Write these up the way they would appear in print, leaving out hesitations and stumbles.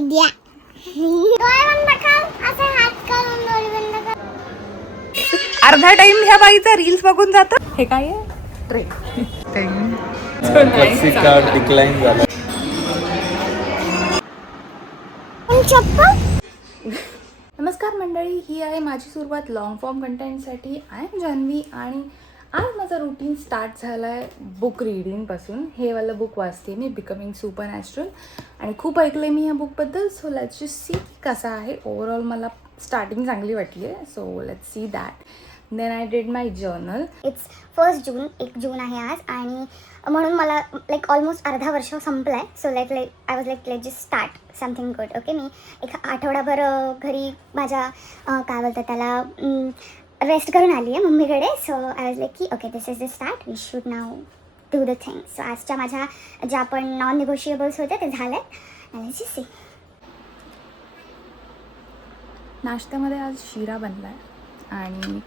Idea अर्धा time ह्या बाईचा रील्स बघून जातो. हे काय आहे? ट्रेन डिक्लाइन झाला. नमस्कार मंडळी, ही आहे माझी सुरुवात लॉंग फॉर्म कंटेंटसाठी. आय एम जान्हवी आणि आज माझा रुटीन स्टार्ट झाला आहे बुक रीडिंगपासून. हे वाला बुक वाचते मी, बिकमिंग सुपर नॅचरल, आणि खूप ऐकलं आहे मी या बुकबद्दल. सो लेट्स जस्ट सी कसा आहे. ओव्हरऑल मला स्टार्टिंग चांगली वाटली आहे. So let's see that. Then I did my journal. It's 1 June, 1 जून आहे आज, आणि म्हणून मला लाईक ऑलमोस्ट अर्धा वर्ष संपला आहे. So like I was like let just start something good. Okay, मी एक आठवडाभर घरी माझ्या काय बोलतात त्याला रेस्ट करून आली आहे मम्मीकडे. सो आय वॉज लाईक की okay, this is the start, we should now do the thing. So आजच्या माझ्या ज्या पण नॉन निगोशिएबल्स होत्या ते झाल्या. Let's see. नाश्त्यामध्ये आज शिरा बनला आहे आणि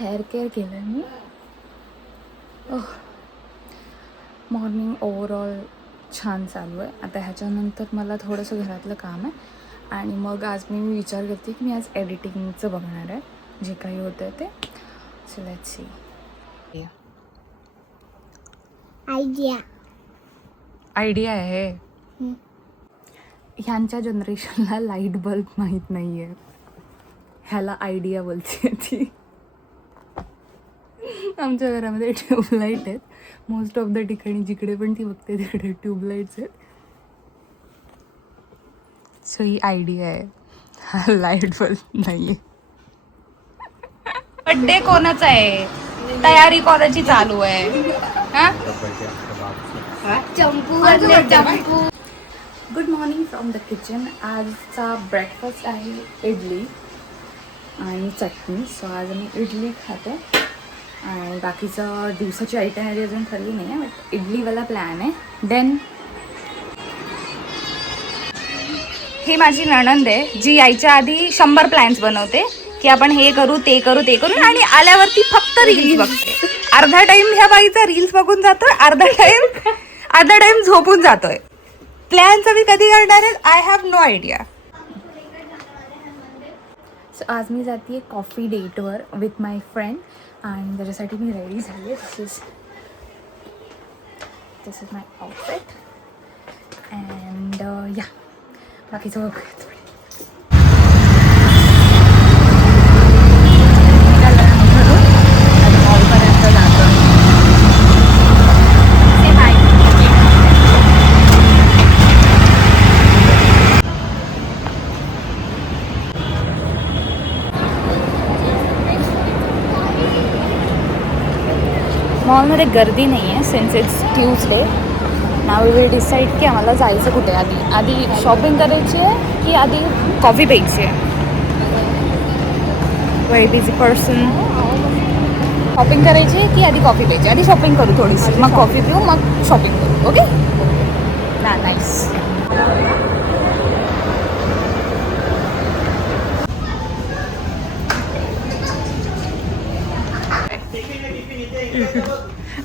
हेअर केअर केलं आहे मी. मॉर्निंग ओव्हरऑल छान चालू आहे. आता ह्याच्यानंतर मला थोडंसं घरातलं काम आहे आणि मग आज मी विचार करते की मी आज एडिटिंगचं बघणार आहे, जे काही होतं आहे ते. So let's C. आयडिया आहे. ह्यांच्या जनरेशनला लाईट बल्ब माहीत नाही आहे, ह्याला आयडिया बोलते ती. आमच्या घरामध्ये ट्यूबलाईट आहेत. मोस्ट ऑफ द ठिकाणी जिकडे पण ती बघते तिकडे ट्यूबलाईट्स आहेत. सो ही आयडिया आहे, हा लाईट बल्ब नाही आहे. बड्डे कोणाचा आहे? तयारी कोणाची चालू आहे? Good morning from the kitchen. आजचा ब्रेकफास्ट आहे इडली आणि चटणी. सो आज मी इडली खाते आणि बाकीचं दिवसाची आयटनरी अजून ठरली नाही आहे, बट इडलीवाला प्लॅन आहे. देन ही माझी नणंद आहे, जी यायच्या आधी 100 प्लॅन्स बनवते की आपण हे करू ते करू ते करू, आणि आल्यावरती फक्त रील्स बघते. अर्धा टाइम ह्या बाईचा रील्स बघून जातोय, अर्धा टाइम झोपून जातोय. प्लॅन्स आम्ही कधी करणार आहे, I have no idea. So आज मी जाते कॉफी डेटवर विथ माय फ्रेंड आणि त्याच्यासाठी मी रेडी झाली आहे. This is my outfit and या बाकीचं बघूया थोडे. मॉलपर्यंत जातो. मॉलमध्ये गर्दी नाही आहे since it's Tuesday. Now we will decide की आम्हाला जायचं कुठे. आधी शॉपिंग करायची आहे की आधी कॉफी प्यायची आहे. Very busy person. शॉपिंग करायची आहे की आधी कॉफी प्यायची? आधी शॉपिंग करू थोडीशी, मग कॉफी पिऊ, मग शॉपिंग करू. Okay, nice.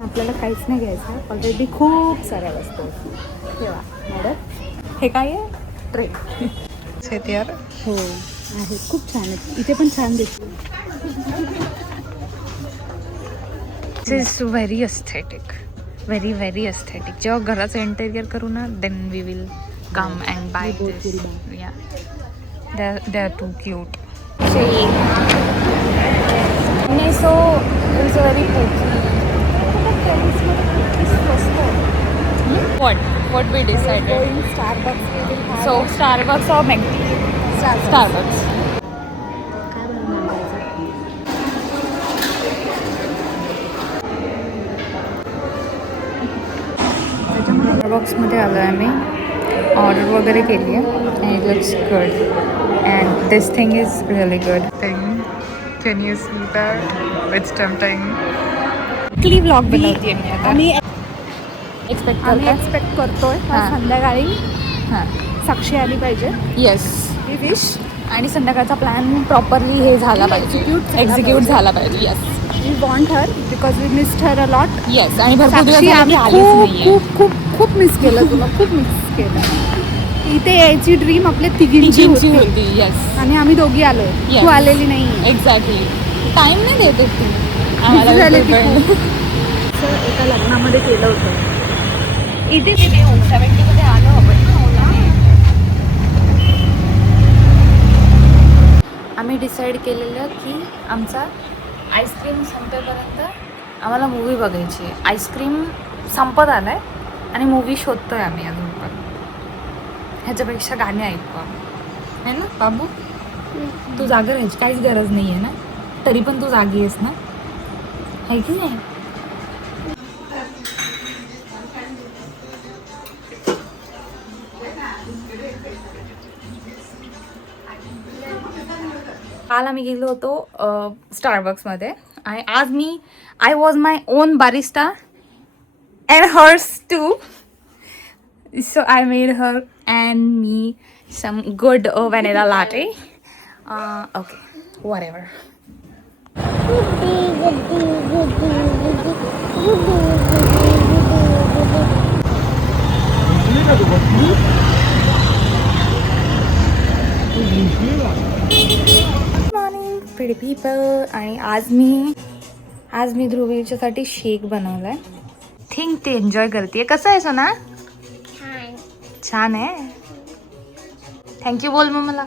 आपल्याला काहीच नाही घ्यायचं, ऑलरेडी खूप साऱ्या वस्तू ठेवा. मॅडम हे काय आहे? ट्रेन यार. हो आहे, खूप छान आहे. इथे पण छान दिसते. This is very aesthetic, very very aesthetic. जेव्हा घराचं इंटेरियर करू ना, then we will come and buy this. Yeah they are too cute. So it's very pookie. What we decided? Starbucks. So Starbucks or McD? Starbucks. Starbucksमध्ये आलो आहे मी. Order वगैरे केली आहे and it looks good and this thing is really good. Can you see that? It's tempting. क्ली vlog बनवते मी आता. आम्ही एक्सपेक्ट करतोय संध्याकाळी साक्षी आली पाहिजे. येस, ही विश. आणि संध्याकाळचा प्लॅन प्रॉपरली हे झाला पाहिजे, एक्झिक्यूट झाला पाहिजे. Yes, we want her because we missed her a lot. Yes, आणि भरपूर दिवस आम्ही खूप खूप खूप खूप मिस केलं तुला, खूप मिस केलं. इथे यायची ड्रीम आपल्या तिघींची तिघींची होती होती. येस, आणि आम्ही दोघी आलोय. Yes. तू आलेली नाही. एक्झॅक्टली. टाइम नाही देते ती Busy झाले ती friend. खूप. असं एका लग्नामध्ये केलं होतं. इथे 70 मध्ये आलो आपण. आम्ही डिसाईड केलेलं की आमचा आईस्क्रीम संपेपर्यंत आम्हाला मूवी बघायची आहे. आईस्क्रीम संपत आलाय आणि मूवी शोधतोय आम्ही अजून पण. ह्याच्यापेक्षा गाणी ऐकू आम्ही, आहे ना बाबू? तू जागा राहायची काहीच गरज नाही आहे ना, तरी पण तू जागी आहेस ना, आहे की नाही? काल आम्ही गेलो होतो स्टारबक्समध्ये आणि आज मी I was my own barista and hers too. So I made her and me some good vanilla latte. Okay, whatever. Good morning, pretty people. आणि आज मी ध्रुवीच्यासाठी शेक बनवलाय. थिंक ते एन्जॉय करते. कसं आहे सोना? छान आहे. थँक्यू बोल मग मला.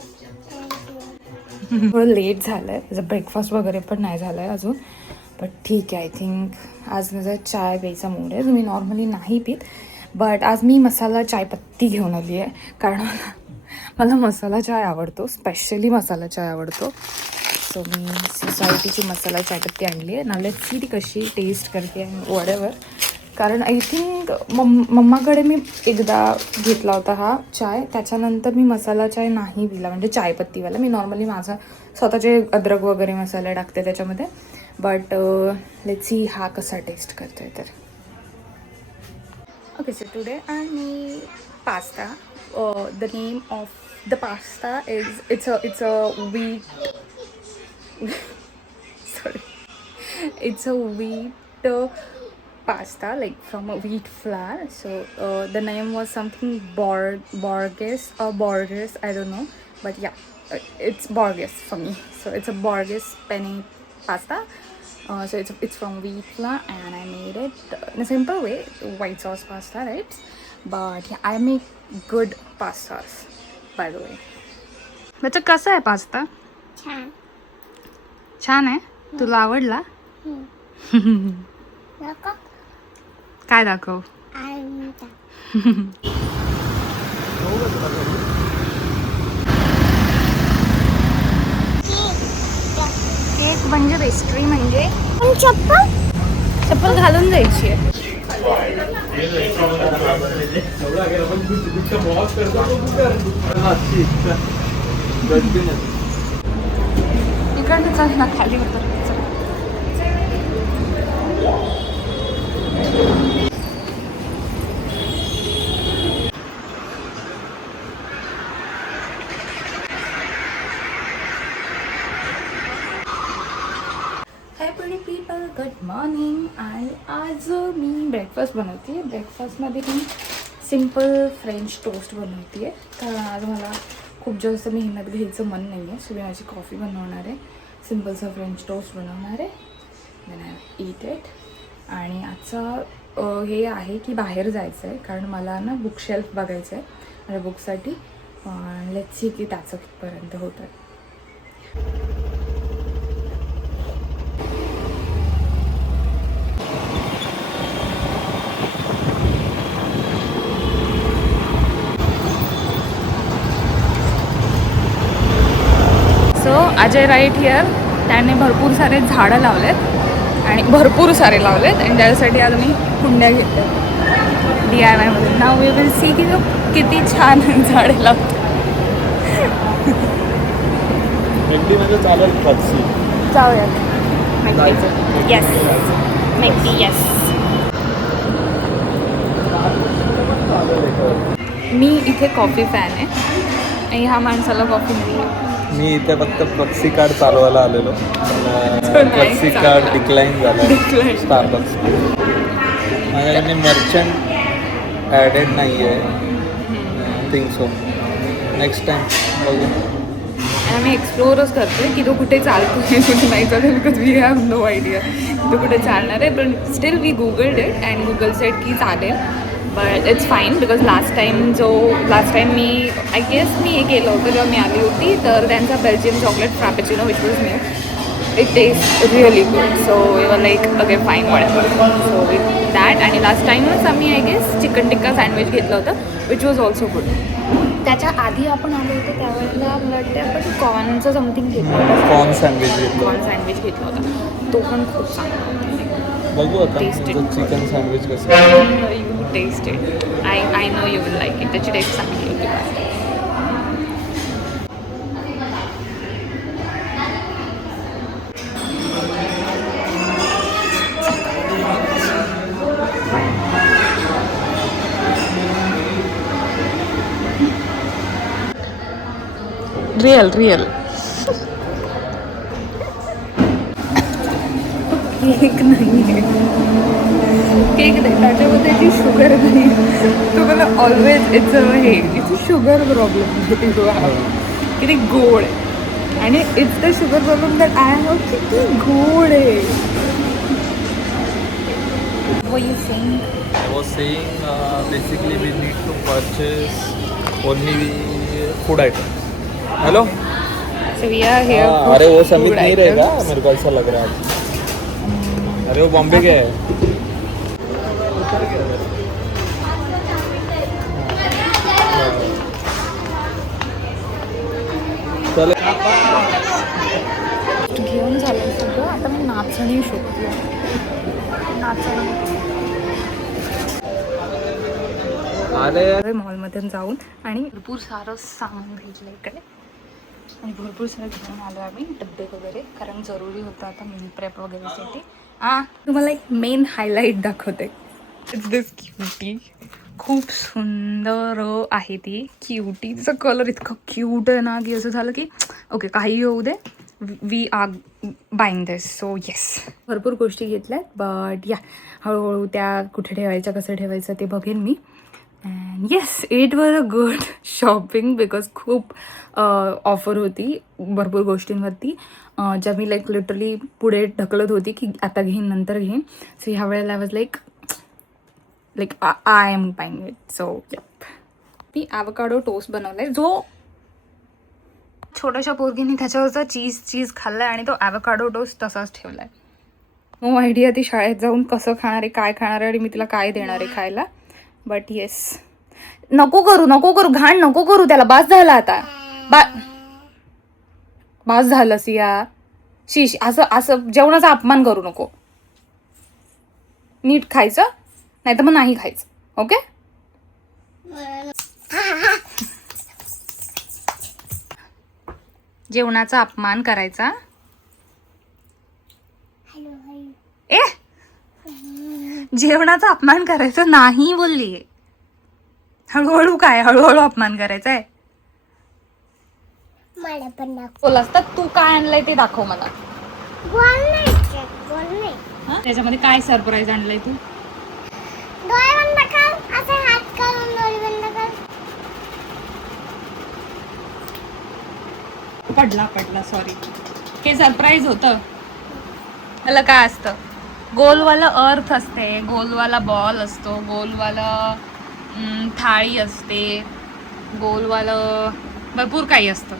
थोडं लेट झालं आहे, त्याचा ब्रेकफास्ट वगैरे पण नाही झालं आहे अजून, बट ठीक आहे. आय थिंक आज माझा चाय प्यायचा मूड आहे. मी नॉर्मली नाही पित, बट आज मी मसाला चायपत्ती घेऊन आली आहे कारण मला मसाला चाय आवडतो, स्पेशली मसाला चाय आवडतो. सो मी सोसायटीची मसाला चायपत्ती आणली आहे. ना लेट्स सी ती कशी टेस्ट करते आणि वॉटेवर. कारण आय थिंक मम्माकडे मी एकदा घेतला होता हा चाय, त्याच्यानंतर मी मसाला चाय नाही पिला, म्हणजे चायपत्तीवाला. मी नॉर्मली माझा स्वतःचे अद्रक वगैरे मसाले टाकते त्याच्यामध्ये, बट लेट्स सी हा कसा टेस्ट करतोय तर. ओके, सो टुडे आम्ही pasta. The name of the pasta is it's a wheat sorry, it's a wheat pasta, like from a wheat flour. So the name was something Borges or Borges, I don't know, but yeah, it's Borges for me. So it's a Borges penne pasta. So it's from wheat flour and I made it in a simple way, white sauce pasta, right? But yeah, I make good pastas, by the way. बच्चा कसा आहे pasta? छान आहे. तुला आवडला? काय दाखव? Cake म्हणजे पेस्ट्री म्हणजे चप्पल घालून जायची आहे. इकडनं चाल ना, खाली उतरायचं. हाय प्रिटी पीपल, गुड मॉर्निंग. आणि आज मी ब्रेकफास्ट बनवते. ब्रेकफास्टमध्ये मी सिम्पल फ्रेंच टोस्ट बनवते आहे, कारण आज मला खूप जास्त मेहनत घ्यायचं मन नाही आहे. सो मी माझी कॉफी बनवणार आहे, सिम्पलचा फ्रेंच टोस्ट बनवणार आहे, देन आय ईट इट. आणि आजचा हे आहे की बाहेर जायचं आहे, कारण मला ना बुकशेल्फ बघायचं आहे माझ्या बुकसाठी. लेट्स सी की त्याचं कितपर्यंत होतं आहे. सो अजय राईट हिअर, त्याने भरपूर सारे झाडं लावलेत आणि भरपूर सारे लावलेत आणि त्याच्यासाठी आज मी कुंड्या घेतल्या DIYमधून. नाव वी विल सी की तो किती छान झाडे लावतो. जाऊयात येस मेकडी. येस, मी इथे कॉफी फॅन आहे आणि ह्या माणसाला कॉफी नाही आहे. मी इथे फक्त फ्लेक्सी कार्ड चालवायला आलेलो. फ्लेक्सी कार्ड डिक्लाईन झालं स्टारबक्स. माझ्याकडे मर्चंट ॲडेड नाही आहे, थिंक सो. नेक्स्ट टाइम बघू. आणि आम्ही एक्सप्लोअरच करतोय की तो कुठे चालतोय कुठे नाही चालतो because we have no idea तो कुठे चालणार आहे. पण still we googled it and Google said की चालेल. But it's fine because last time मी आय गेस मी हे केलं होतं जेव्हा मी आली होती तर त्यांचा Belgium chocolate frappuccino which was new. It taste really good so we were like okay fine whatever. So with that आणि लास्ट टाईमच आम्ही I guess chicken tikka sandwich घेतलं होतं विच वॉज ऑल्सो गुड. त्याच्या आधी आपण आलो होतो त्यावेळेला मला वाटते आपण कॉर्नचं समथिंग घेतलं होतं. कॉर्न सँडविच घेतलं. कॉर्न सँडविच घेतला होता तो पण खूप चांगला होता. बघू आता Tasty. चिकन सँडविच कसं. You tested I know you will like it. त्याची टेस्ट चांगली होती. रिअल केक नाही आहे. केक नाही त्याच्यामध्ये ती शुगर नाही. तो मला ऑलवेज इट्स शुगर प्रॉब्लेम किती गोड आहे आणि it's the sugar problem that I have किती गोड आहे. What you saying? I was saying basically we need to purchase only food items. Hello. So we are here. अरे वो समित नहीं रहेगा मेरे को ऐसा लग रहा है. अरे वो बॉम्बे गया है. चल घेऊन झालं सगळं. आता मी नाचणी शोधते. अरे मॉलमध्ये जाऊन आणि भरपूर सारं सामान घेतलं इकडे आणि भरपूर सारं घेऊन आलो आम्ही डब्बे वगैरे कारण जरुरी होतं आता मील प्रेप वगैरेसाठी. तुम्हाला एक मेन हायलाईट दाखवते. It's this cutie. खूप सुंदर आहे ती क्यूटी. तिचा कलर इतका क्यूट आहे ना की असं झालं की ओके काही होऊ दे we are buying this. So yes भरपूर गोष्टी घेतल्यात बट या हळूहळू त्या कुठे ठेवायच्या कसं ठेवायचं ते बघेन मी. And yes it was a good shopping because खूप ऑफर होती भरपूर गोष्टींवरती ज्या मी लाईक लिटरली पुढे ढकलत होती की आता घेईन नंतर घेईन. सो ह्या वेळेला I was like I am buying it. So yup मी ॲव्होकाडो टोस्ट बनवला आहे जो छोट्याशा पोरगीने त्याच्यावरचा चीज खाल्ला आणि तो ॲव्होकाडो टोस्ट तसाच ठेवला आहे. नो आयडिया ती शाळेत जाऊन कसं खाणार आहे काय खाणार आहे आणि मी तिला काय देणार आहे खायला. बट येस नको करू घाण नको करू त्याला. बास झाला आता बास झालं सिया. शीश असं जेवणाचा अपमान करू नको. नीट खायचं नाही तर मग नाही खायचं. ओके जेवणाचा अपमान करायचा. ए जेवणाचा अपमान करायचा नाही बोलली. हळूहळू काय हळूहळू अपमान करायचा आहे. मला पण बोल असतात तू काय आणलंय ते दाखव मला. त्याच्यामध्ये काय सरप्राईज आणलंय तू. पडला सॉरी. हे सरप्राईज होतं. मला काय असतं गोलवाला अर्थ असते गोलवाला बॉल असतो गोलवाला थाळी असते गोलवालं भरपूर काही असतं.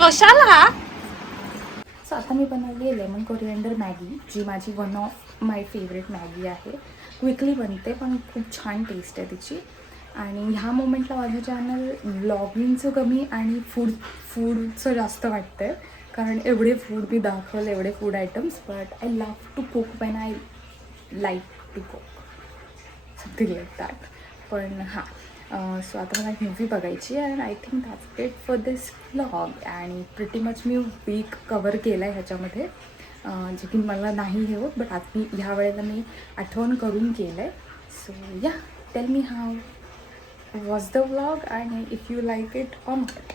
कशाला. सो आता मी बनवली आहे लेमन कोरिएंडर मॅगी जी माझी one of my favourite Maggi आहे. क्विकली बनते पण खूप छान टेस्ट आहे तिची. आणि ह्या मोमेंटला माझं चॅनल व्लॉगिंगचं कमी आणि फूडचं जास्त वाटतं आहे कारण एवढे फूड मी दाखवले एवढे food items. But I love to cook when I like to cook something like that. पण हां सो आता मला मूवी बघायची आहे and I think that's it for this vlog. आणि प्रिटी मच मी वीक कवर केला आहे ह्याच्यामध्ये जे की मला नाही हे होत बट आज मी ह्या वेळेला मी आठवण करून केलं आहे. So yeah tell me how was the vlog and if you like it or not.